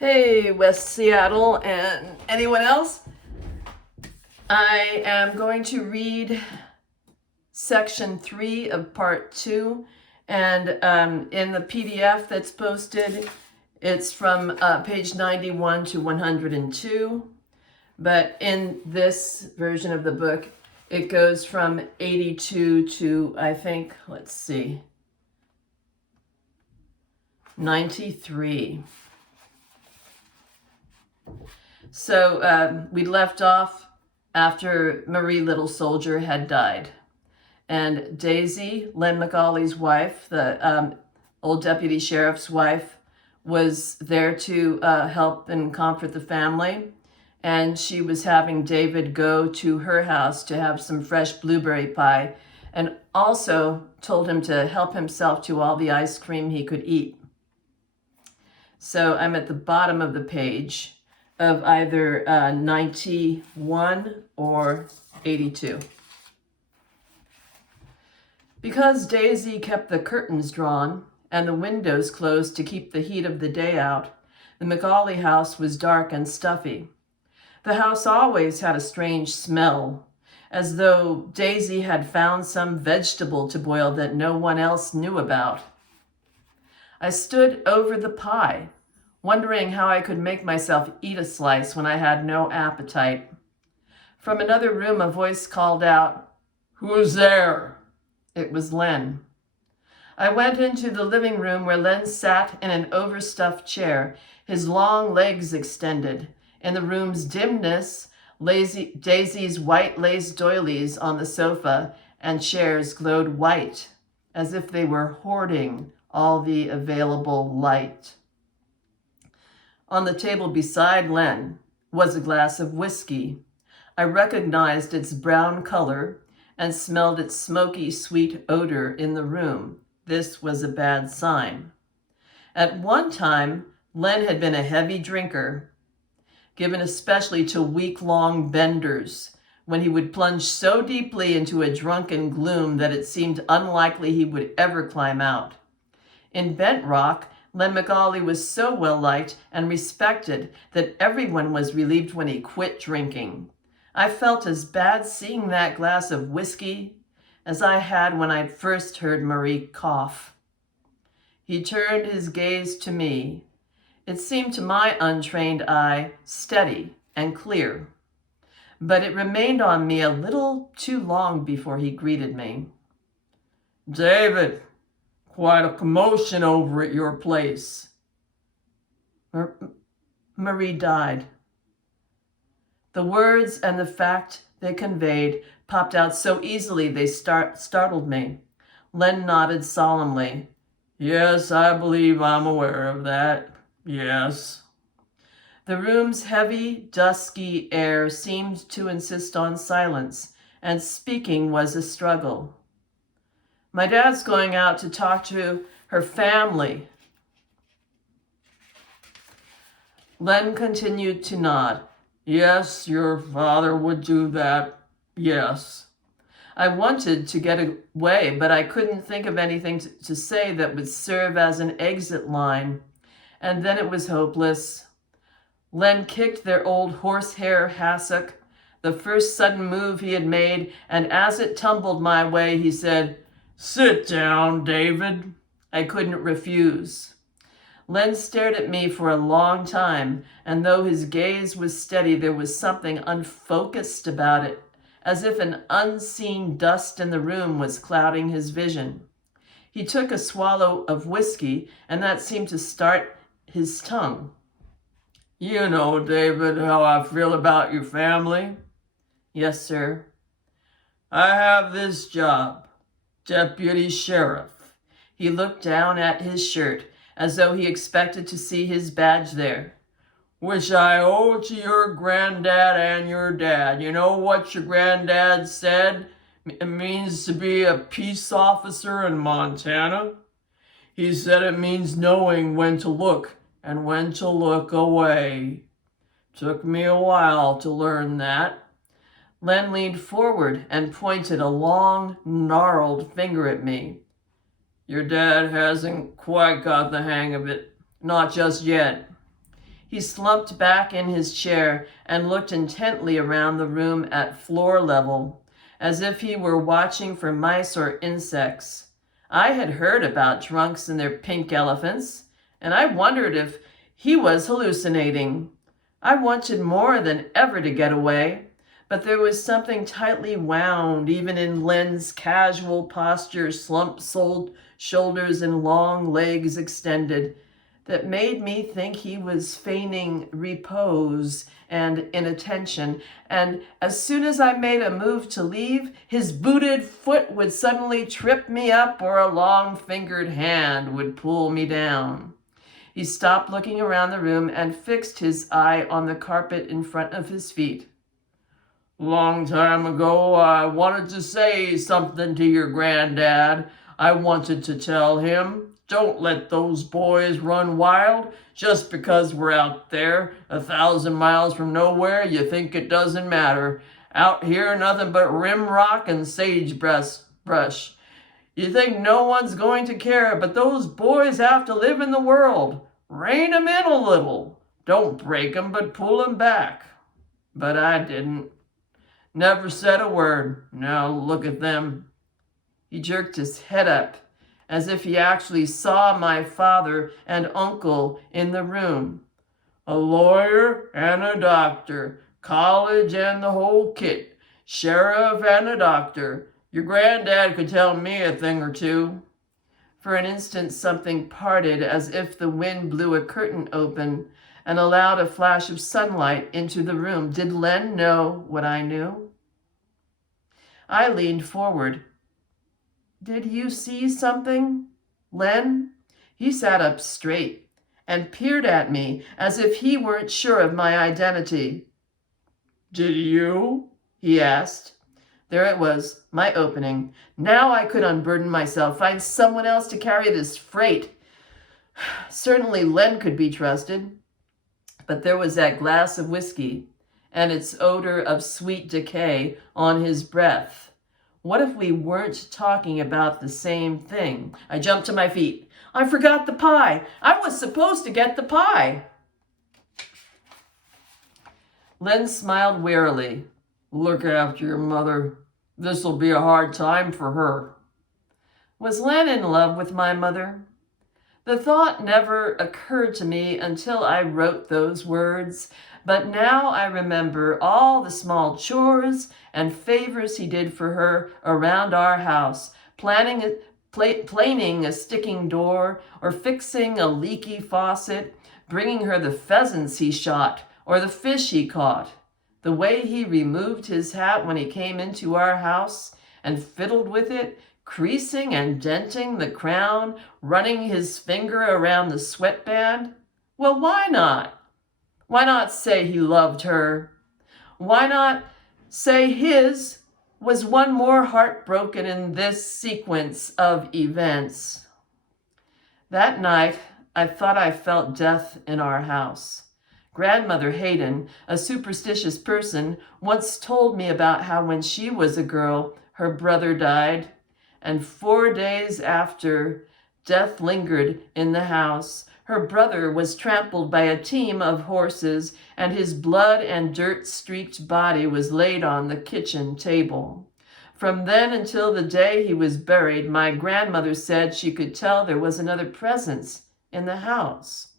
Hey, West Seattle and anyone else? I am going to read section 3 of part 2, and in the PDF that's posted, it's from page 91 to 102, but in this version of the book, it goes from 82 to, I think, 93. So we left off after Marie Little Soldier had died. And Daisy, Len McCauley's wife, the old deputy sheriff's wife, was there to help and comfort the family. And she was having David go to her house to have some fresh blueberry pie, and also told him to help himself to all the ice cream he could eat. So I'm at the bottom of the page of either 91 or 82. Because Daisy kept the curtains drawn and the windows closed to keep the heat of the day out, the McCauley house was dark and stuffy. The house always had a strange smell, as though Daisy had found some vegetable to boil that no one else knew about. I stood over the pie, wondering how I could make myself eat a slice when I had no appetite. From another room, a voice called out, "Who's there?" It was Len. I went into the living room where Len sat in an overstuffed chair, his long legs extended. In the room's dimness, Daisy's white lace doilies on the sofa and chairs glowed white, as if they were hoarding all the available light. On the table beside Len was a glass of whiskey. I recognized its brown color and smelled its smoky, sweet odor in the room. This was a bad sign. At one time, Len had been a heavy drinker, given especially to week-long benders, when he would plunge so deeply into a drunken gloom that it seemed unlikely he would ever climb out. In Bent Rock, Len McCauley was so well-liked and respected that everyone was relieved when he quit drinking. I felt as bad seeing that glass of whiskey as I had when I'd first heard Marie cough. He turned his gaze to me. It seemed to my untrained eye steady and clear, but it remained on me a little too long before he greeted me. "David, quite a commotion over at your place." Marie died. The words and the fact they conveyed popped out so easily they startled me. Len nodded solemnly. "Yes, I believe I'm aware of that. Yes." The room's heavy, dusky air seemed to insist on silence, and speaking was a struggle. "My dad's going out to talk to her family." Len continued to nod. "Yes, your father would do that. Yes." I wanted to get away, but I couldn't think of anything to say that would serve as an exit line. And then it was hopeless. Len kicked their old horsehair hassock, the first sudden move he had made, and as it tumbled my way, he said, "Sit down, David." I couldn't refuse. Len stared at me for a long time, and though his gaze was steady, there was something unfocused about it, as if an unseen dust in the room was clouding his vision. He took a swallow of whiskey, and that seemed to start his tongue. "You know, David, how I feel about your family." "Yes, sir." "I have this job, deputy sheriff." He looked down at his shirt, as though he expected to see his badge there. "Which I owe to your granddad and your dad. You know what your granddad said it means to be a peace officer in Montana? He said it means knowing when to look and when to look away. Took me a while to learn that." Len leaned forward and pointed a long, gnarled finger at me. "Your dad hasn't quite got the hang of it. Not just yet." He slumped back in his chair and looked intently around the room at floor level, as if he were watching for mice or insects. I had heard about drunks and their pink elephants, and I wondered if he was hallucinating. I wanted more than ever to get away, but there was something tightly wound even in Len's casual posture, slumped shoulders and long legs extended, that made me think he was feigning repose and inattention. And as soon as I made a move to leave, his booted foot would suddenly trip me up or a long-fingered hand would pull me down. He stopped looking around the room and fixed his eye on the carpet in front of his feet. "Long time ago, I wanted to say something to your granddad. I wanted to tell him, don't let those boys run wild. Just because we're out there 1,000 miles from nowhere, you think it doesn't matter. Out here, nothing but rim rock and sagebrush. You think no one's going to care, but those boys have to live in the world. Rein 'em in a little. Don't break 'em, but pull 'em back." But I didn't. Never said a word. Now look at them. He jerked his head up, as if he actually saw my father and uncle in the room. "A lawyer and a doctor, college and the whole kit, sheriff and a doctor. Your granddad could tell me a thing or two." For an instant, something parted as if the wind blew a curtain open and allowed a flash of sunlight into the room. Did Len know what I knew? I leaned forward. "Did you see something, Len?" He sat up straight and peered at me as if he weren't sure of my identity. "Did you?" he asked. There it was, my opening. Now I could unburden myself, find someone else to carry this freight. Certainly Len could be trusted. But there was that glass of whiskey and its odor of sweet decay on his breath. What if we weren't talking about the same thing? I jumped to my feet. I forgot the pie. I was supposed to get the pie. Len smiled wearily. "Look after your mother. This'll be a hard time for her." Was Len in love with my mother? The thought never occurred to me until I wrote those words, but now I remember all the small chores and favors he did for her around our house, planing a sticking door or fixing a leaky faucet, bringing her the pheasants he shot or the fish he caught. The way he removed his hat when he came into our house and fiddled with it, creasing and denting the crown, running his finger around the sweatband. Well, why not? Why not say he loved her? Why not say his was one more heartbroken in this sequence of events? That night, I thought I felt death in our house. Grandmother Hayden, a superstitious person, once told me about how when she was a girl, her brother died. And 4 days after, death lingered in the house. Her brother was trampled by a team of horses, and his blood and dirt-streaked body was laid on the kitchen table. From then until the day he was buried, my grandmother said she could tell there was another presence in the house.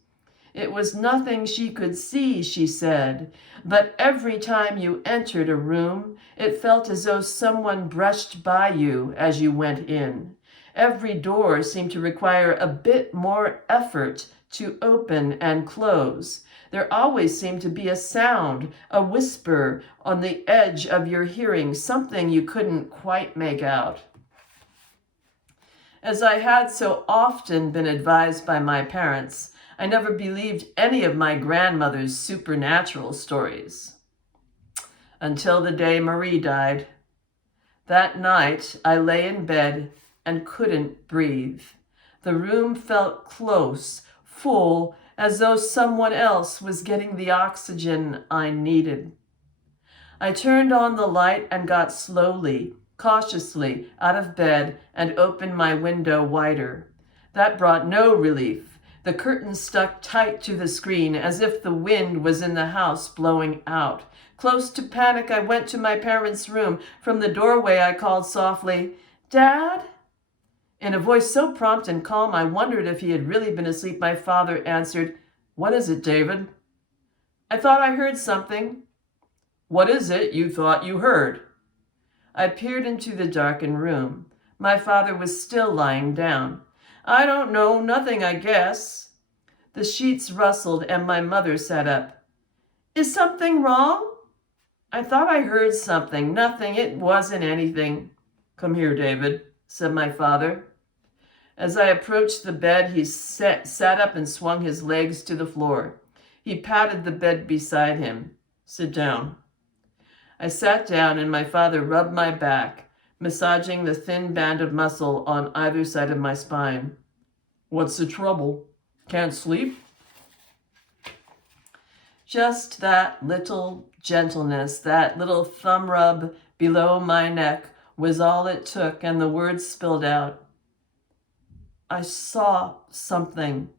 It was nothing she could see, she said, but every time you entered a room, it felt as though someone brushed by you as you went in. Every door seemed to require a bit more effort to open and close. There always seemed to be a sound, a whisper on the edge of your hearing, something you couldn't quite make out. As I had so often been advised by my parents, I never believed any of my grandmother's supernatural stories. Until the day Marie died. That night, I lay in bed and couldn't breathe. The room felt close, full, as though someone else was getting the oxygen I needed. I turned on the light and got slowly, cautiously out of bed and opened my window wider. That brought no relief. The curtains stuck tight to the screen, as if the wind was in the house blowing out. Close to panic, I went to my parents' room. From the doorway, I called softly, "Dad?" In a voice so prompt and calm, I wondered if he had really been asleep. My father answered, "What is it, David?" "I thought I heard something." "What is it you thought you heard?" I peered into the darkened room. My father was still lying down. "I don't know, nothing, I guess." The sheets rustled and my mother sat up. "Is something wrong?" "I thought I heard something." "Nothing, it wasn't anything." "Come here, David," said my father. As I approached the bed, he sat up and swung his legs to the floor. He patted the bed beside him. "Sit down." I sat down and my father rubbed my back, massaging the thin band of muscle on either side of my spine. "What's the trouble? Can't sleep?" Just that little gentleness, that little thumb rub below my neck was all it took, and the words spilled out. "I saw something."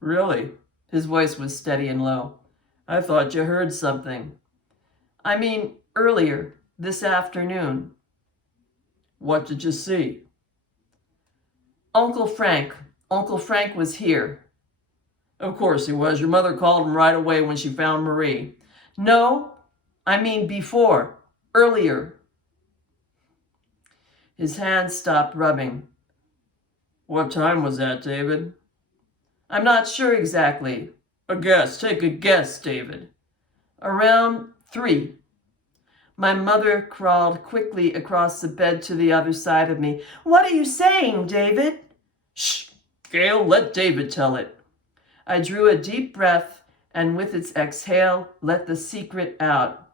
"Really?" His voice was steady and low. "I thought you heard something." "I mean, earlier, this afternoon." "What did you see?" Uncle Frank. Uncle Frank was here." "Of course he was. Your mother called him right away when she found Marie." "No, I mean before, earlier." His hand stopped rubbing. "What time was that, David?" "I'm not sure exactly." "A guess. Take a guess, David." "Around 3. My mother crawled quickly across the bed to the other side of me. "What are you saying, David?" "Shh, Gail, let David tell it." I drew a deep breath and with its exhale, let the secret out.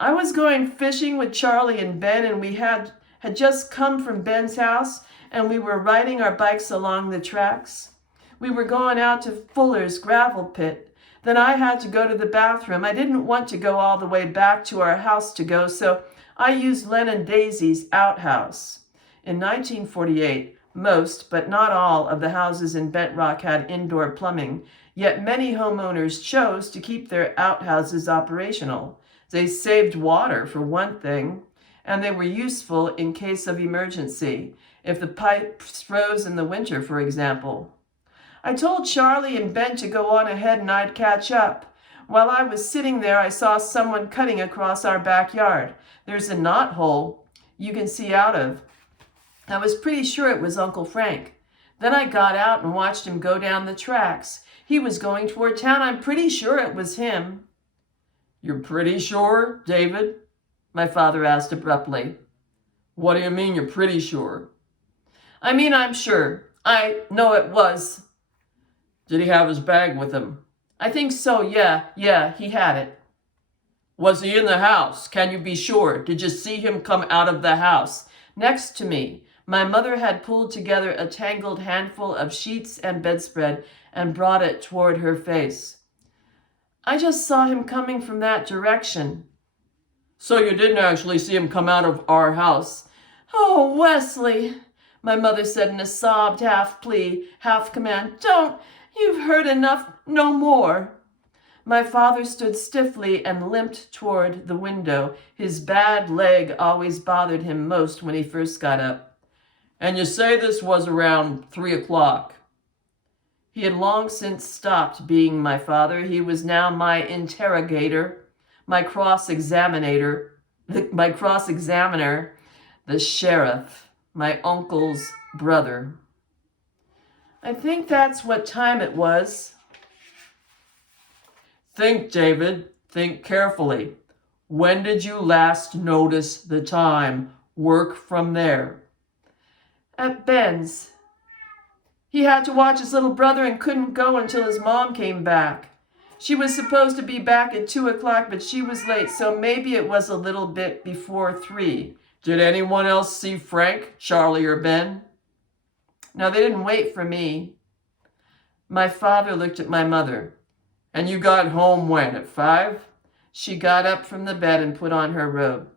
"I was going fishing with Charlie and Ben, and we had just come from Ben's house, and we were riding our bikes along the tracks. We were going out to Fuller's gravel pit. Then I had to go to the bathroom. I didn't want to go all the way back to our house to go, so I used Len and Daisy's outhouse. In 1948, most, but not all, of the houses in Bent Rock had indoor plumbing, yet many homeowners chose to keep their outhouses operational. They saved water, for one thing, and they were useful in case of emergency, if the pipes froze in the winter, for example. I told Charlie and Ben to go on ahead and I'd catch up. While I was sitting there, I saw someone cutting across our backyard. There's a knot hole you can see out of. I was pretty sure it was Uncle Frank. Then I got out and watched him go down the tracks. He was going toward town. I'm pretty sure it was him." "You're pretty sure, David?" my father asked abruptly. "What do you mean you're pretty sure?" "I mean, I'm sure. I know it was." "Did he have his bag with him?" "I think so, yeah, he had it." "Was he in the house? Can you be sure? Did you see him come out of the house?" "Next to me." My mother had pulled together a tangled handful of sheets and bedspread and brought it toward her face. "I just saw him coming from that direction." "So you didn't actually see him come out of our house?" "Oh, Wesley," my mother said in a sobbed half plea, half command. "Don't. You've heard enough. No more." My father stood stiffly and limped toward the window. His bad leg always bothered him most when he first got up. "And you say this was around 3 o'clock?" He had long since stopped being my father. He was now my interrogator, my cross-examiner, the sheriff, my uncle's brother. "I think that's what time it was." "Think, David. Think carefully. When did you last notice the time? Work from there." "At Ben's. He had to watch his little brother and couldn't go until his mom came back. She was supposed to be back at 2 o'clock, but she was late, so maybe it was a little bit before 3. "Did anyone else see Frank, Charlie, or Ben?" "No, they didn't wait for me." My father looked at my mother. "And you got home when, at 5? She got up from the bed and put on her robe.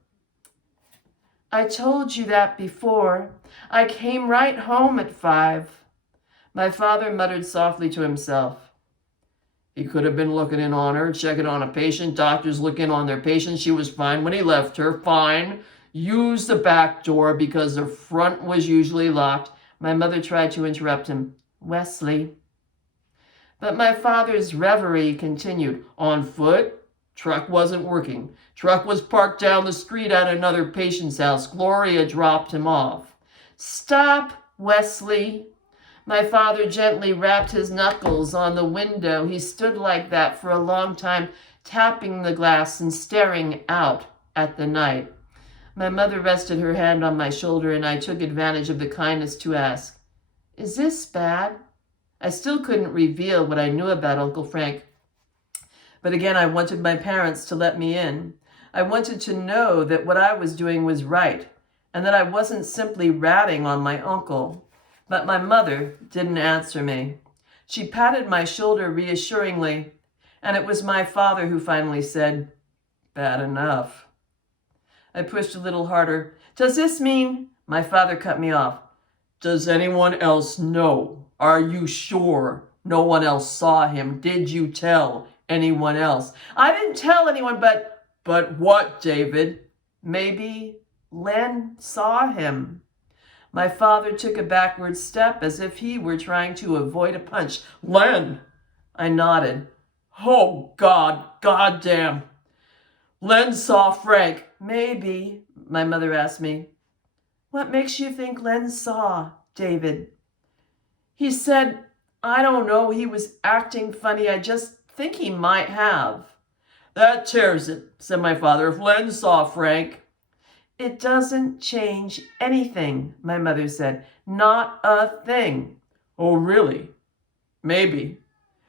"I told you that before. I came right home at 5. My father muttered softly to himself. He could have been looking in on her, checking on a patient. Doctors look in on their patients. She was fine when he left her. Fine. Use the back door because the front was usually locked. My mother tried to interrupt him. Wesley. But my father's reverie continued. On foot? Truck wasn't working. Truck was parked down the street at another patient's house. Gloria dropped him off. Stop, Wesley. My father gently rapped his knuckles on the window. He stood like that for a long time, tapping the glass and staring out at the night. My mother rested her hand on my shoulder, and I took advantage of the kindness to ask, Is this bad? I still couldn't reveal what I knew about Uncle Frank. But again, I wanted my parents to let me in. I wanted to know that what I was doing was right, and that I wasn't simply ratting on my uncle. But my mother didn't answer me. She patted my shoulder reassuringly, and it was my father who finally said, Bad enough. I pushed a little harder. Does this mean? My father cut me off. Does anyone else know? Are you sure no one else saw him? Did you tell anyone else? I didn't tell anyone, but what, David? Maybe Len saw him. My father took a backward step as if he were trying to avoid a punch. Len! I nodded. Oh, goddamn. Len saw Frank. Maybe, my mother asked me. What makes you think Len saw David? He said, I don't know, he was acting funny. I just think he might have. That tears it, said my father. If Len saw Frank. It doesn't change anything, my mother said. Not a thing. Oh, really? Maybe.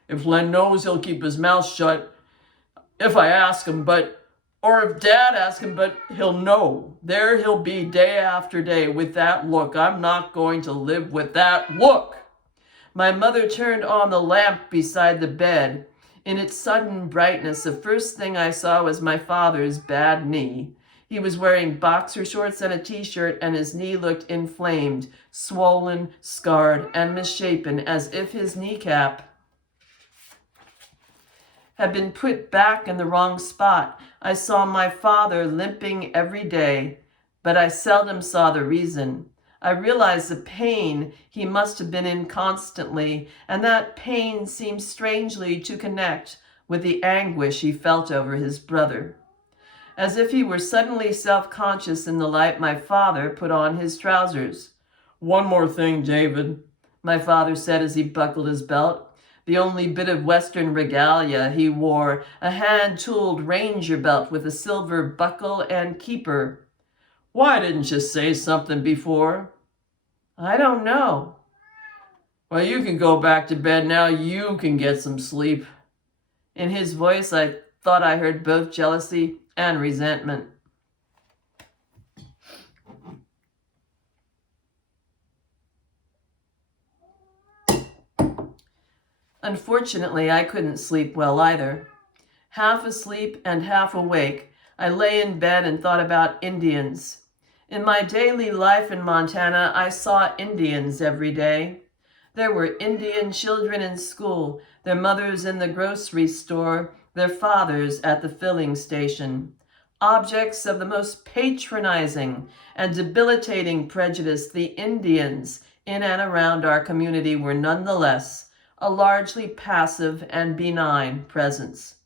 If Len knows, he'll keep his mouth shut. If I ask him, or if Dad asks him, but he'll know. There he'll be day after day with that look. I'm not going to live with that look. My mother turned on the lamp beside the bed. In its sudden brightness, the first thing I saw was my father's bad knee. He was wearing boxer shorts and a t-shirt, and his knee looked inflamed, swollen, scarred, and misshapen, as if his kneecap had been put back in the wrong spot. I saw my father limping every day, but I seldom saw the reason. I realized the pain he must have been in constantly, and that pain seemed strangely to connect with the anguish he felt over his brother. As if he were suddenly self-conscious in the light, my father put on his trousers. One more thing, David, my father said as he buckled his belt. The only bit of Western regalia he wore, a hand-tooled ranger belt with a silver buckle and keeper. Why didn't you say something before? I don't know. Well, you can go back to bed now. You can get some sleep. In his voice, I thought I heard both jealousy and resentment. Unfortunately, I couldn't sleep well either. Half asleep and half awake, I lay in bed and thought about Indians. In my daily life in Montana, I saw Indians every day. There were Indian children in school, their mothers in the grocery store, their fathers at the filling station. Objects of the most patronizing and debilitating prejudice, the Indians in and around our community were nonetheless a largely passive and benign presence.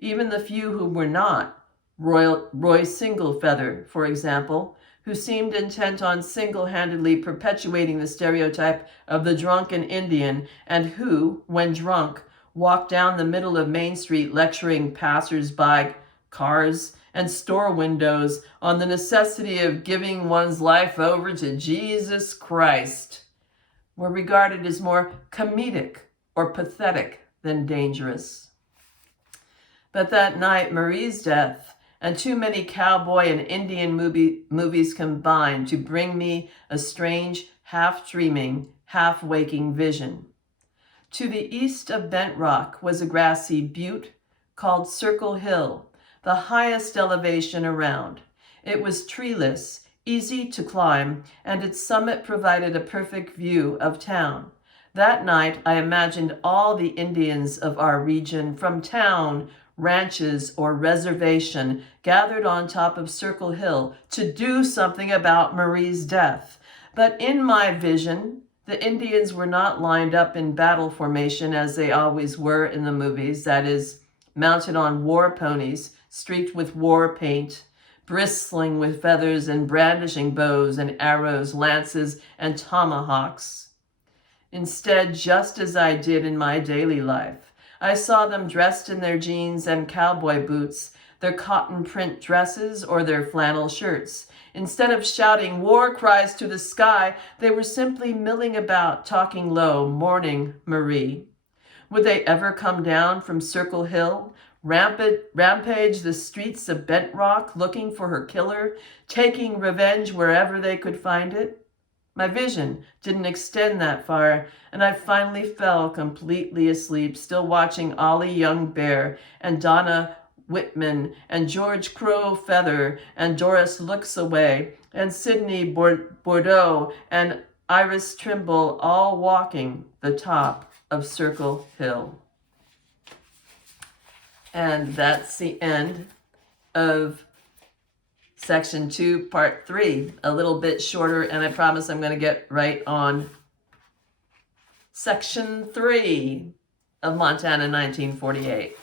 Even the few who were not, Roy Singlefeather, for example, who seemed intent on single-handedly perpetuating the stereotype of the drunken Indian, and who, when drunk, walked down the middle of Main Street lecturing passers-by, cars, and store windows on the necessity of giving one's life over to Jesus Christ, were regarded as more comedic or pathetic than dangerous. But that night, Marie's death and too many cowboy and Indian movies combined to bring me a strange, half-dreaming, half-waking vision. To the east of Bent Rock was a grassy butte called Circle Hill, the highest elevation around. It was treeless, easy to climb, and its summit provided a perfect view of town. That night, I imagined all the Indians of our region from town, ranches, or reservation gathered on top of Circle Hill to do something about Marie's death. But in my vision, the Indians were not lined up in battle formation as they always were in the movies, that is, mounted on war ponies, streaked with war paint, bristling with feathers and brandishing bows and arrows, lances, and tomahawks. Instead, just as I did in my daily life, I saw them dressed in their jeans and cowboy boots, their cotton print dresses, or their flannel shirts. Instead of shouting war cries to the sky, they were simply milling about, talking low, mourning Marie. Would they ever come down from Circle Hill, rampage the streets of Bent Rock, looking for her killer, taking revenge wherever they could find it? My vision didn't extend that far, and I finally fell completely asleep, still watching Ollie Young Bear and Donna Whitman and George Crow Feather and Doris Looks Away and Sidney Bordeaux and Iris Trimble all walking the top of Circle Hill. And that's the end of Section 2, Part 3. A little bit shorter, and I promise I'm going to get right on Section 3 of Montana 1948.